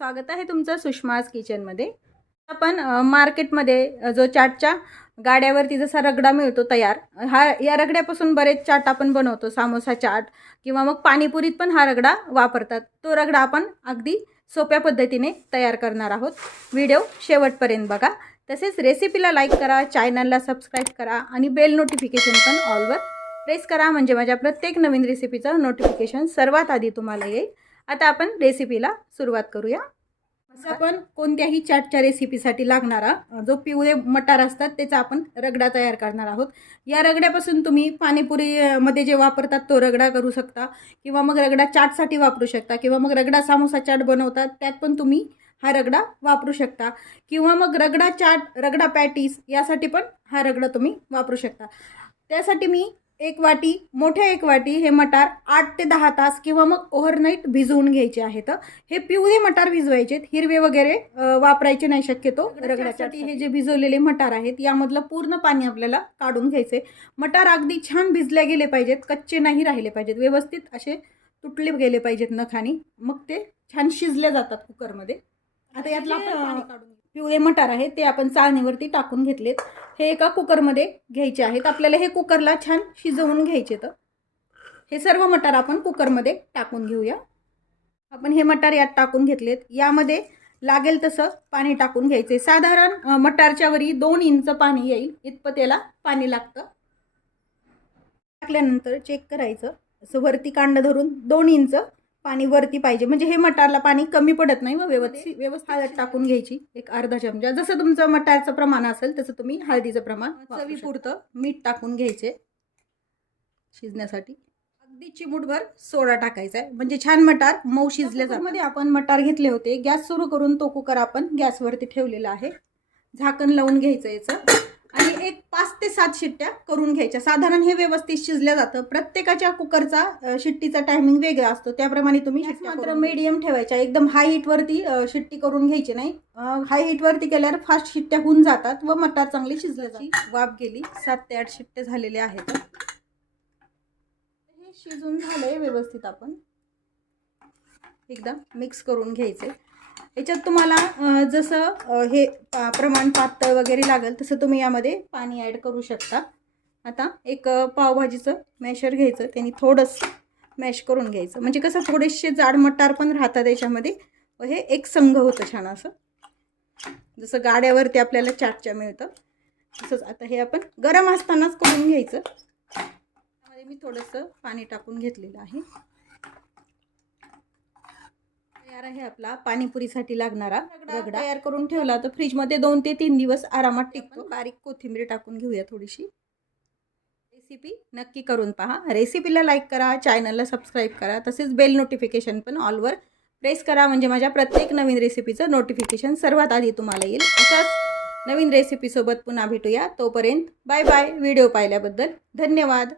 स्वागत आहे तुमचं सुषमाज किचनमध्ये। आपण मार्केटमध्ये जो चाटच्या गाड्यावरती जसा रगडा मिळतो तयार, या रगड्यापासून बरेच चाट आपण बनवतो। सामोसा चाट किंवा मग पाणीपुरीत पण हा रगडा वापरतात। तो रगडा आपण अगदी सोप्या पद्धतीने तयार करणार आहोत। व्हिडिओ शेवटपर्यंत बघा। तसेच रेसिपीला लाईक करा, चॅनलला सबस्क्राइब करा आणि बेल नोटिफिकेशन पण ऑलवर प्रेस करा, म्हणजे माझ्या प्रत्येक नवीन रेसिपीचं नोटिफिकेशन सर्वात आधी तुम्हाला येईल। आता आपण रेसिपीला सुरुवात करूया। आपण कोणत्याही चाटच्या रेसिपीसाठी लागणारा जो पिवळे मटार असतात त्याचा आपण रगडा तयार करणार आहोत। या रगड्यापासून तुम्ही पाणीपुरी मध्ये जे वापरतात तो रगडा करू शकता, किंवा मग रगडा चाटसाठी वापरू शकता, किंवा मग रगडा समोसा चाट बनवतात त्यात पण तुम्ही हा रगडा वापरू शकता, किंवा मग रगडा चाट, रगडा पॅटीस यासाठी पण हा रगडा तुम्ही वापरू शकता। त्यासाठी मी एक वाटी हे मटार 8 ते 10 तास किंवा मग ओव्हरनाईट भिजवून घ्यायचे आहेत। हे पिवळे मटार भिजवायचे, हिरवे वगैरे वापरायचे नाही शक्यतो रगड्यासाठी। हे जे भिजवलेले मटार आहेत यामधलं पूर्ण पाणी आपल्याला काढून घ्यायचे। मटार अगदी छान भिजले गेले पाहिजेत, कच्चे नाही राहिले पाहिजेत, व्यवस्थित असे तुटले गेले पाहिजेत नखानी, मग ते छान शिजले जातात कुकरमध्ये। आता यातलं आपण पाणी काढून पिवळे मटार आहे ते आपण चाळणीवरती टाकून घेतलेत। हे एका कुकरमध्ये घ्यायचे आहेत। आपल्याला हे कुकरला छान शिजवून घ्यायचे। तर हे सर्व मटार आपण कुकरमध्ये टाकून घेऊया। आपण हे मटार यात टाकून घेतलेत। यामध्ये लागेल तसं पाणी टाकून घ्यायचे। साधारण मटारच्या वरी 2 इंच पाणी येईल इतपत याला पाणी लागतं। टाकल्यानंतर चेक करायचं, असं वरती कांड धरून 2 इंच पाणी वरती पाहिजे, म्हणजे हे मटारला पाणी कमी पडत नाही। व व्यवस्थित हळद टाकून घ्यायची, एक अर्धा चमचा। जसं तुमचं मटारचं प्रमाण असेल तसं तुम्ही हळदीचं प्रमाण, चवीपुरतं मीठ टाकून घ्यायचे शिजण्यासाठी। अगदी चिमूटभर सोडा टाकायचा आहे, म्हणजे छान मटार मऊ शिजले जातात। मध्ये आपण मटार घेतले होते, गॅस सुरू करून तो कुकर आपण गॅसवरती ठेवलेला आहे। झाकण लावून घ्यायचं याचं आणि एक 5 ते 7 शिट्ट्या करून घ्यायच्या। साधारण हे व्यवस्थित शिजलं जातं। प्रत्येकाच्या कुकरचा शिट्टीचा टायमिंग वेगळा असतो, त्याप्रमाणे तुम्ही मात्र मीडियम ठेवायच्या। एकदम हाय हीटवरती शिट्टी करून घ्यायची नाही। हाय हीटवरती केल्यावर फास्ट शिट्ट्या होऊन जातात व मटार चांगली शिजले जातात। वाफ गेली, 7 ते 8 शिट्ट्या झालेल्या आहेत। हे शिजून झालंय व्यवस्थित। आपण एकदा मिक्स करून घ्यायचे। याच्यात तुम्हाला जसं हे प्रमाण पातळ वगैरे लागेल तसं तुम्ही यामध्ये पाणी ॲड करू शकता। आता एक पावभाजीचं मॅशर घ्यायचं, त्यांनी थोडंसं मॅश करून घ्यायचं, म्हणजे कसं थोडेसे जाड मटार पण राहतात याच्यामध्ये व हे एक संघ होतं छान असं, जसं गाड्यावरती आपल्याला चाटच्या मिळतं तसंच। आता हे आपण गरम असतानाच करून घ्यायचं। त्यामध्ये मी थोडंसं पाणी टाकून घेतलेलं आहे। तयार आहे आपला पाणीपुरीसाठी लागणारा रगडा। तयार करून ठेवला तर फ्रीजमध्ये 2 ते 3 दिवस आरामात टिकतो। बारीक कोथिंबीर टाकून घेऊया थोडीशी। रेसिपी नक्की करून पहा। रेसिपीला लाईक करा, चॅनलला सबस्क्राइब करा, तसेच बेल नोटिफिकेशन पण ऑलवर प्रेस करा, म्हणजे माझ्या प्रत्येक नवीन रेसिपीचं नोटिफिकेशन सर्वात आधी तुम्हाला येईल। अशाच नवीन रेसिपीसोबत पुन्हा भेटूया। तोपर्यंत बाय बाय। व्हिडिओ पाहिल्याबद्दल धन्यवाद।